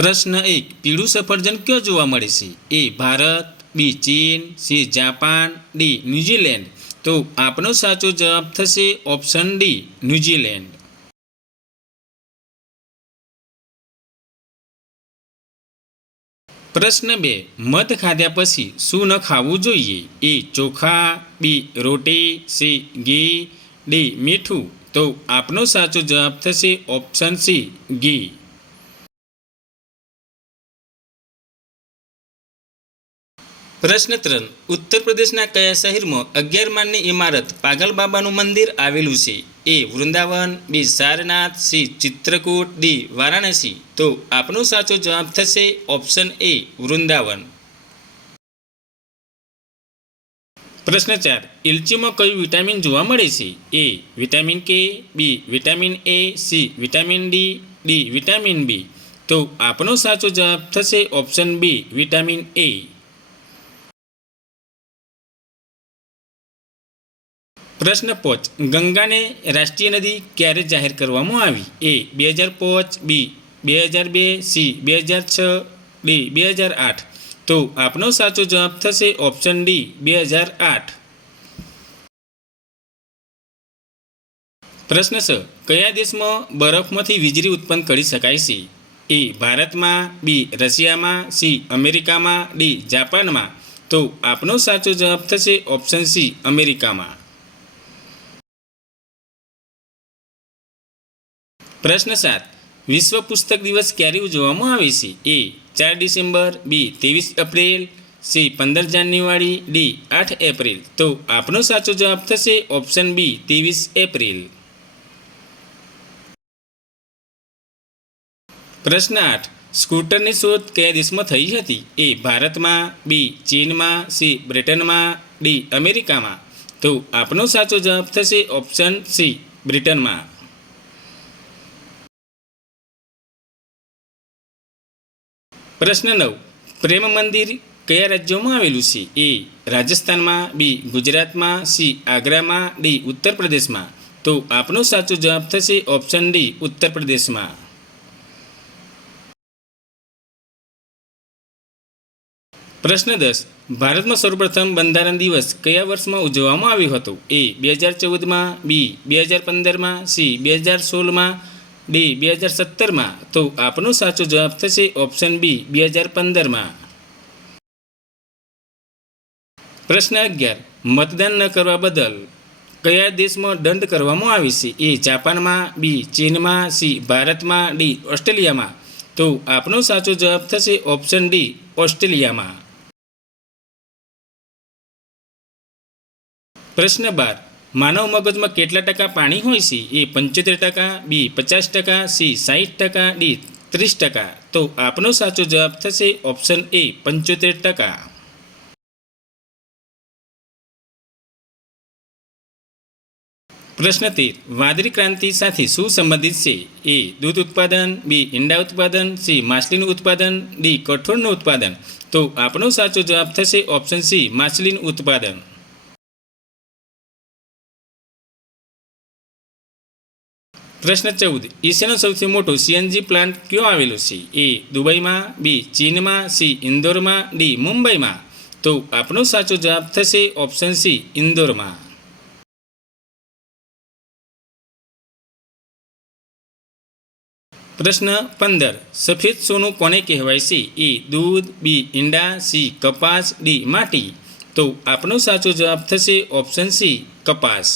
પ્રશ્ન 1. પીળું સફરજન ક્યાં જોવા મળે છે? એ ભારત, બી ચીન, સી જાપાન, ડી ન્યૂઝીલેન્ડ. તો આપનો સાચો જવાબ થશે ઓપ્શન ડી ન્યૂઝીલેન્ડ. પ્રશ્ન 2. મધ ખાધા પછી શું ન ખાવું જોઈએ? એ ચોખા, બી રોટી, સી ઘી, ડી મીઠું. તો આપનો સાચો જવાબ થશે ઓપ્શન સી ઘી. પ્રશ્ન 3. ઉત્તર પ્રદેશના કયા શહેરમાં 11 માળની ઇમારત પાગલ બાબાનું મંદિર આવેલું છે? એ વૃંદાવન, બી સારનાથ, સી ચિત્રકૂટ, ડી વારાણસી. તો આપનો સાચો જવાબ થશે ઓપ્શન એ વૃંદાવન. પ્રશ્ન 4. ઇલચીમાં કયું વિટામિન જોવા મળે છે? A vitamin K, B vitamin A, C vitamin D vitamin B. તો આપનો સાચો જવાબ થશે ઓપ્શન બી વિટામિન એ. પ્રશ્ન 5. ગંગાને રાષ્ટ્રીય નદી ક્યારે જાહેર કરવામાં આવી? એ 2005, બી 2002, સી 2006, ડી 2008. તો આપનો સાચો જવાબ થશે ઓપ્શન ડી 2008. પ્રશ્ન 6. કયા દેશમાં બરફમાંથી વીજળી ઉત્પન્ન કરી શકાય છે? એ ભારતમાં, બી રશિયામાં, સી અમેરિકામાં, ડી જાપાનમાં. તો આપનો સાચો જવાબ થશે ઓપ્શન સી અમેરિકામાં. પ્રશ્ન 7. વિશ્વ પુસ્તક દિવસ ક્યારે ઉજવવામાં આવે છે? એ 4 ડિસેમ્બર, બી 23 એપ્રિલ, સી 15 જાન્યુઆરી, ડી 8 એપ્રિલ. તો આપનો સાચો જવાબ થશે ઓપ્શન બી 23 એપ્રિલ. પ્રશ્ન 8. સ્કૂટરની શોધ કયા દેશમાં થઈ હતી? એ ભારતમાં, બી ચીનમાં, સી બ્રિટનમાં, ડી અમેરિકામાં. તો આપનો સાચો જવાબ થશે ઓપ્શન સી બ્રિટનમાં. પ્રશ્ન 9. પ્રેમ મંદિર કયા રાજ્યોમાં આવેલું છે? એ રાજસ્થાનમાં, બી ગુજરાતમાં, સી આગ્રામાં, ડી ઉત્તર પ્રદેશમાં. તો આપનો સાચો જવાબ થશે ઓપ્શન ડી ઉત્તર પ્રદેશમાં. પ્રશ્ન 10. ભારતમાં સૌપ્રથમ બંધારણ દિવસ કયા વર્ષમાં ઉજવવામાં આવ્યો હતો? એ 2014માં, બી 2015માં, સી 2016માં, ડી 2017માં. તો આપનો સાચો જવાબ થશે ઓપ્શન બી 2015માં. પ્રશ્ન 11. મતદાન ન કરવા બદલ કયા દેશમાં દંડ કરવામાં આવે છે? એ જાપાનમાં, બી ચીનમાં, સી ભારતમાં, ડી ઓસ્ટ્રેલિયામાં. તો આપનો સાચો જવાબ થશે ઓપ્શન ડી ઓસ્ટ્રેલિયામાં. પ્રશ્ન 12. માનવ મગજમાં કેટલા ટકા પાણી હોય છે? એ 75%, બી 50%, સી 60%, ડી 30%. તો આપનો સાચો જવાબ થશે ઓપ્શન એ 75%. પ્રશ્ન 13. વાદળી ક્રાંતિ સાથે શું સંબંધિત છે? એ દૂધ ઉત્પાદન, બી ઈંડા ઉત્પાદન, સી માછલીનું ઉત્પાદન, ડી કઠોળનું ઉત્પાદન. તો આપનો સાચો જવાબ થશે ઓપ્શન સી માછલીનું ઉત્પાદન. પ્રશ્ન 14. એશિયાનો સૌથી મોટો સીએનજી પ્લાન્ટ ક્યાં આવેલો છે? એ દુબઈમાં, બી ચીનમાં, સી ઇન્દોરમાં, ડી મુંબઈમાં. તો આપનો સાચો જવાબ થશે ઓપ્શન સી ઇન્દોરમાં. પ્રશ્ન 15. સફેદ સોનું કોને કહેવાય છે? એ દૂધ, બી ઈંડા, સી કપાસ, ડી માટી. તો આપનો સાચો જવાબ થશે ઓપ્શન સી કપાસ.